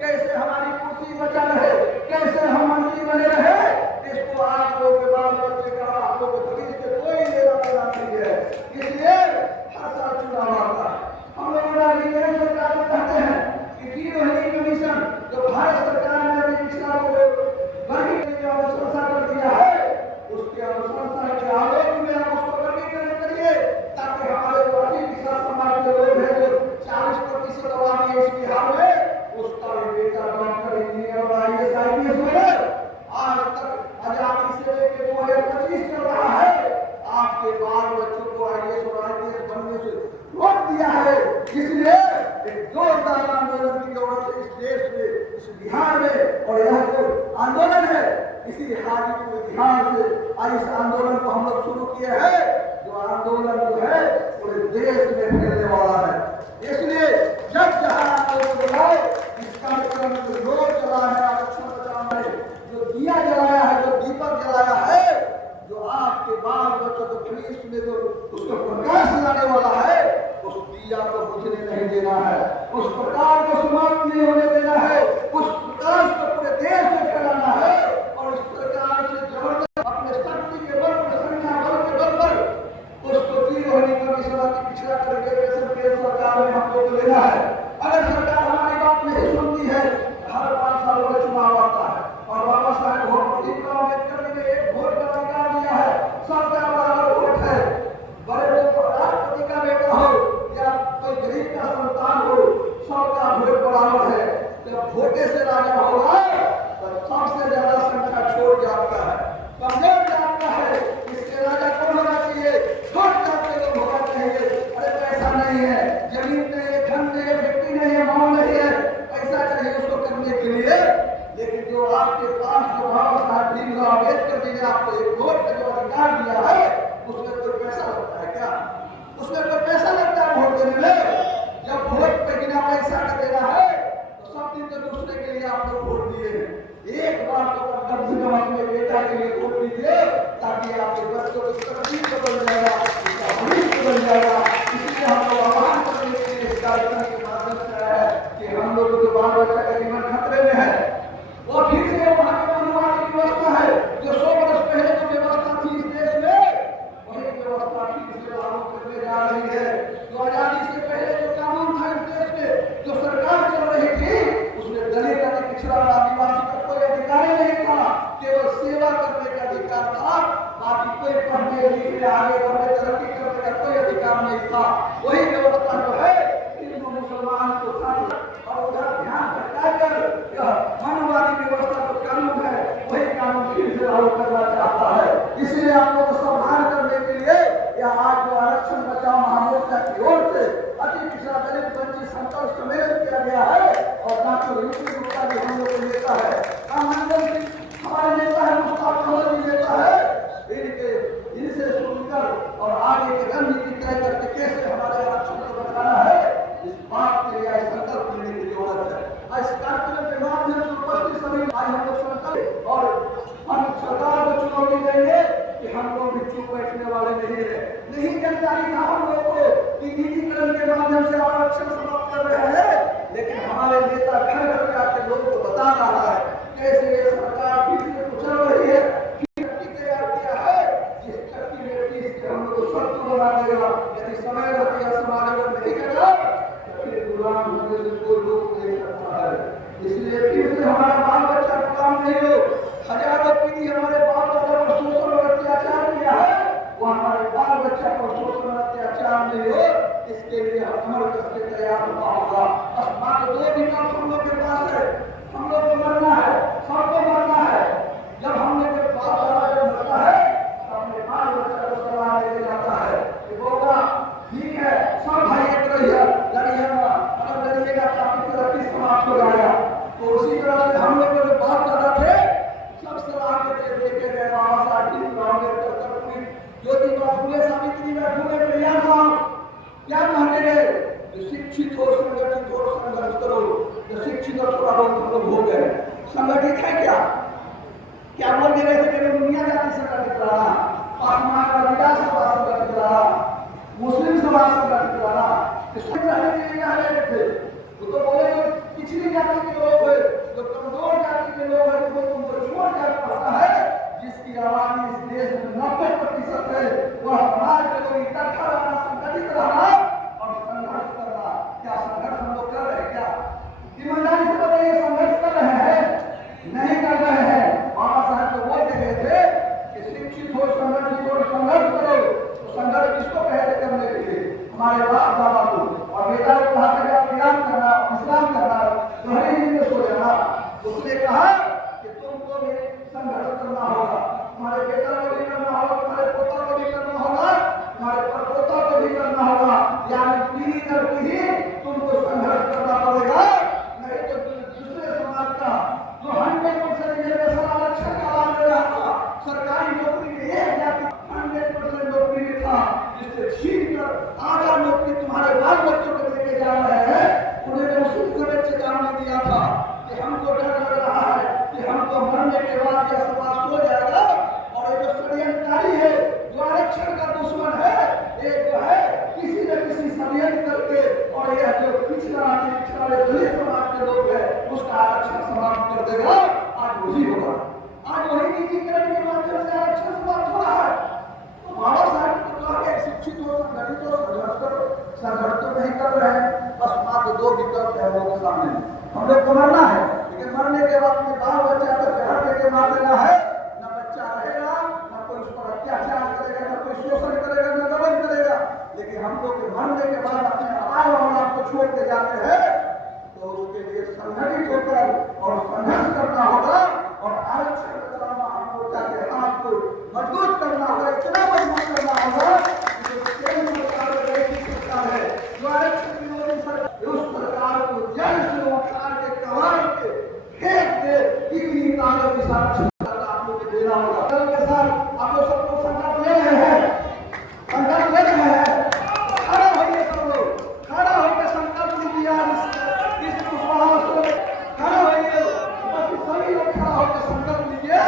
कैसे हमारी कुर्सी बचा रहे, कैसे हम मंत्री बने रहे, इसको आप लोग के बाल बच्चे का, आप लोग के भविष्य से कोई लेना देना नहीं है। इसलिए हर साल चुनाव आता है। हम लोग सरकार को कहते हैं कि गिरोही कमीशन जो भारत सरकार ने अभी पिछला वर्गीकरण की अनुशंसा कर दिया है, उसके अनुशंसा के आलोक में आप उसको वर्गीकरण करिए, ताकि हमारे वर्गीय पिछड़ा समाज के लोग हैं जो 40% आबादी है इस बिहार में, उसका भी बेटा डॉक्टर, इंजीनियर और IAS IPS बने। आज तक आजादी से लेकर 2025 चल रहा है, आपके बाल बच्चों को IAS और IPS बनने से रोक दिया है। इसलिए एक जोरदार आंदोलन की जरूरत है इस देश में, इस बिहार में। और यह जो आंदोलन है इसी हाजीपुर बिहार से आज इस आंदोलन को हम लोग शुरू किए हैं। जो आंदोलन जो है पूरे देश में फैलने वाला है। इसलिए जब जहां आंदोलन चलाए, इस कार्यक्रम में रोज चला है आरक्षण बचाव में, जो दिया जलाया है, जो दीपक जलाया है, जो आपके बाल बच्चों को पुलिस में जो उसको प्रकाश लाने वाला है, उस दिया को बुझने नहीं देना है, उस प्रकार को समाप्त नहीं होने देना है, उस प्रकाश को पूरे देश में फैलाना है। और इस प्रकार से जबरदस्त अपने शक्ति के बल पर, संख्या बल के बल पर उसको गिरोही कमीशन की पिछड़ा करके सरकार में हम लोग लेना है। अगर सरकार हमारी बात नहीं सुनती है, हर 5 साल में चुनाव आता है और बाबा साहेब भीमराव अम्बेडकर ने एक वोट का अधिकार दिया है, सबका बराबर वोट है। बड़े राष्ट्रपति का बेटा हो या कोई गरीब का संतान हो, सबका वोट बराबर है। जब वोटे से राजा होगा तो सबसे ज्यादा संख्या छोड़ जाता है, कमजोर जाता है, इसके राजा कौन होना चाहिए? छोट जात के लोग होना चाहिए। अरे पैसा नहीं है, जमीन नहीं है, धन नहीं है, व्यक्ति नहीं है, माल नहीं है, पैसा चाहिए उसको करने के लिए। लेकिन जो आपके पास जो बाबा साहब भीमराव अम्बेडकर जी ने आपको एक वोट का जो अधिकार दिया है, उसमें कोई पैसा लगता है क्या? उसमें कोई पैसा लगता है वोट देने में? जब वोट पे बिना पैसा का देना है तो सब दिन तो दूसरे के लिए आप लोग वोट दिए हैं। एक बार तो कम से कम अपने बेटा के लिए वोट दीजिए, ताकि आपके बच्चों को तरक्की बन जाएगा, उसका भविष्य बन जाएगा। इसलिए हम लोग आह्वान करने के लिए इस कार्यक्रम के माध्यम से आया है कि हम लोग जो बाल बच्चा का जीवन खतरे में है, वो फिर से वहाँ की कानूनी व्यवस्था है जो 100 वर्ष पहले जो व्यवस्था थी इस देश में, वही व्यवस्था फिर से लागू करने जा रही है। जो आजादी से पहले जो कानून था इस देश में, जो सरकार चल रही थी, उसमें दलित और पिछड़ा आदिवासी का कोई अधिकार नहीं था, केवल सेवा करने का अधिकार था। बाकी कोई पढ़ने लिखने, आगे बढ़ने, तरक्की करने का कोई अधिकार नहीं था। वही व्यवस्था जो है हिंदू मुसलमान को साथ और उधर ध्यान हटाकर मानववादी व्यवस्था जो कानून है, वही कानून फिर से लागू करना चाहता है। इसलिए आप लोग को सावधान करने के लिए यह आज जो आरक्षण बचाओ महामोर्चा की ओर से अति पिछड़ा दलित वंचित संकल्प सम्मेलन किया गया है और डॉक्टर ऋषि गुप्ता जी हम लोग को नेता है, राममंडल सिंह हमारे नेता है, मुस्ताक अहमद जी नेता है। इनसे सुनकर और आगे की रणनीति तय करके कैसे हमारे आरक्षण को बचाना है, इस बात के लिए संकल्प लेने की जरूरत है। इस कार्यक्रम के माध्यम से उपस्थित सभी आज हम लोग संकल्प और हम सरकार को चुनौती देंगे कि हम लोग भी चुप बैठने वाले नहीं है। नहीं जानकारी था हम लोग को कि निजीकरण के माध्यम से आरक्षण समाप्त कर रहे हैं, लेकिन हमारे नेता घर घर जाकर लोगों को बता रहा है कैसे ये सरकार फिर से कुचल रही है, तैयार किया है जिस चक्की में पीस के हम लोग को शत्रु बना देगा। यदि समय रहते या समाधान नहीं करेगा तो फिर गुलाम होने से कोई रोक नहीं सकता है। इसलिए फिर से हमारा बाल बच्चा गुलाम नहीं हो। हजारों पीढ़ी हमारे बाल बच्चा पर शोषण और अत्याचार किया है, वो हमारे बाल बच्चा पर शोषण और अत्याचार नहीं हो, इसके लिए हमारे कसके तैयार होना होगा। बस मात्र 2 विकल्प हम लोग के पास है। हम लोग को मरना है, सबको मरना है। जब हमने कोई बाल बच्चा मरता है तो अपने बाल बच्चा को सलाह देके जाता है कि बोला ठीक है, सब भाई एक रहिए, लड़िएगा, अगर लड़िएगा तो आपकी तरक्की समाप्त हो जाएगा। तो उसी तरह से हम लोग जो बात कर रहे थे, सब सलाह देके गए बाबा साहब भीमराव अम्बेडकर, ज्योतिबा फुले, सावित्रीबाई फुले, पेरियार साहब क्या कहते गए? शिक्षित हो, संगठित हो, संघर्ष करो। जो शिक्षित और थोड़ा बहुत हम लोग हो गए, संगठित है क्या बोल दे रहे थे? केवल दुनिया जाति संगठित रहा, पासवान का विकास सभा संगठित रहा, मुस्लिम सभा संगठित रहा, इसमें रहने के लिए कह रहे थे। वो तो बोले पिछली जाति के लोग कि हमको डर लग रहा है कि हमको मरने के बाद यह समाज हो जाएगा। और ये जो षड्यंत्रकारी है, जो आरक्षण का दुश्मन है, एक जो है किसी न किसी षड्यंत्र करके और यह जो पिछड़ा दलित समाज के लोग है उसका आरक्षण समाप्त कर देगा। आज वही होगा, आज वही निजीकरण के माध्यम से आरक्षण समाप्त हो रहा है। तो बाबा साहब को कहा कि शिक्षित हो, संगठित हो, संघर्ष करो। संघर्ष तो नहीं कर रहे हैं, बस मात्र दो विकल्प है लोगों के सामने। हम लोग को मरना है, लेकिन मरने के बाद में बाल बच्चा को जहर देके मार देना है। न बच्चा रहेगा, न कोई उस पर अत्याचार करेगा, न कोई शोषण करेगा, न दमन करेगा। लेकिन हम लोग के मरने के बाद अपने आय और को छोड़ के जाते हैं, तो उसके लिए संगठित होकर और संघर्ष करना होगा और आरक्षण बचाना हम लोग के हाथ को मजबूत करना होगा। इतना मजबूत करना होगा कि जो केंद्र सरकार है, जो आरक्षण विरोधी सरकार, उस सरकार को जल्द से उखाड़ के कबाड़ के फेंक दे। कितनी ताकत इस आरक्षण आप लोग को देना होगा। कल के साथ आप लोग सब लोग संकल्प ले रहे हैं, संकल्प ले रहे हैं। खड़ा होइए सब लोग, खड़ा होकर संकल्प लीजिए। इस कुशवाहा से खड़ा होइए, सभी लोग खड़ा होकर संकल्प लीजिए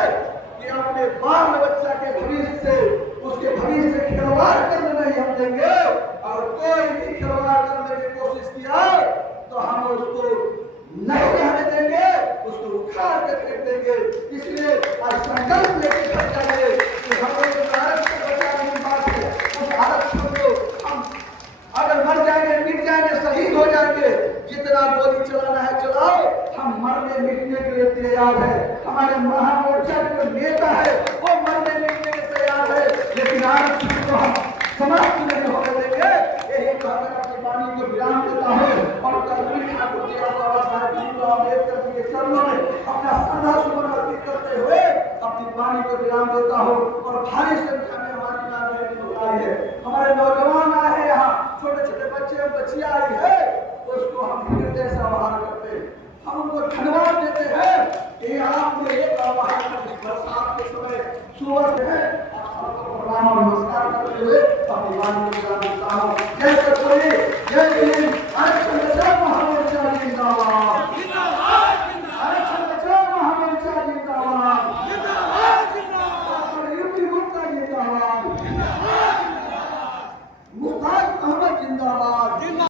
कि अपने बाल बच्चा के भविष्य से, उसके भविष्य से खिलवाड़ करने नहीं हम देंगे। और कोई भी खिलवाड़ करने की कोशिश किया तो हम उसको नहीं रहने देंगे, उसको उखाड़ के फेंक देंगे। इसलिए आज संकल्प लेके घर जाइए कि हम लोग आरक्षण बचाने की बात है। उस आरक्षण को हम अगर मर जाएंगे, मिट जाएंगे, शहीद हो जाएंगे, जितना गोली चलाना है चलाओ, हम मरने मिटने के लिए तैयार है। हमारे महामोर्चा जो नेता है वो मरने मिटने के तैयार है, लेकिन आरक्षण को हम समाप्त नहीं होने देंगे। यही कहकर अपनी वाणी को विराम देता हूँ और कर्मवीर ठाकुर जी और बाबा साहेब भीमराव अम्बेडकर जी के चरणों में अपना श्रद्धा सुमन अर्पित करते हुए अपनी वाणी को विराम देता हूँ। और भारी संख्या में हमारी नाम आई है, हमारे नौजवान आए हैं, यहाँ छोटे छोटे बच्चे और बच्चियां आई है, उसको हम हृदय से आभार करते हैं, हम उनको धन्यवाद देते हैं कि आपने एक आभार बरसात के समय सुबह से है प्रणाम और नमस्कार करते हुए अपनी वाणी को विराम देता हूँ। जय कपूरी, जय भीम, आरक्षण बचाओ महामोर्चा जिंदाबाद, आरक्षण बचाओ महामोर्चा जिंदाबाद, यूपी मुक्ता जिंदाबाद, मुस्ताक अहमद जिंदाबाद।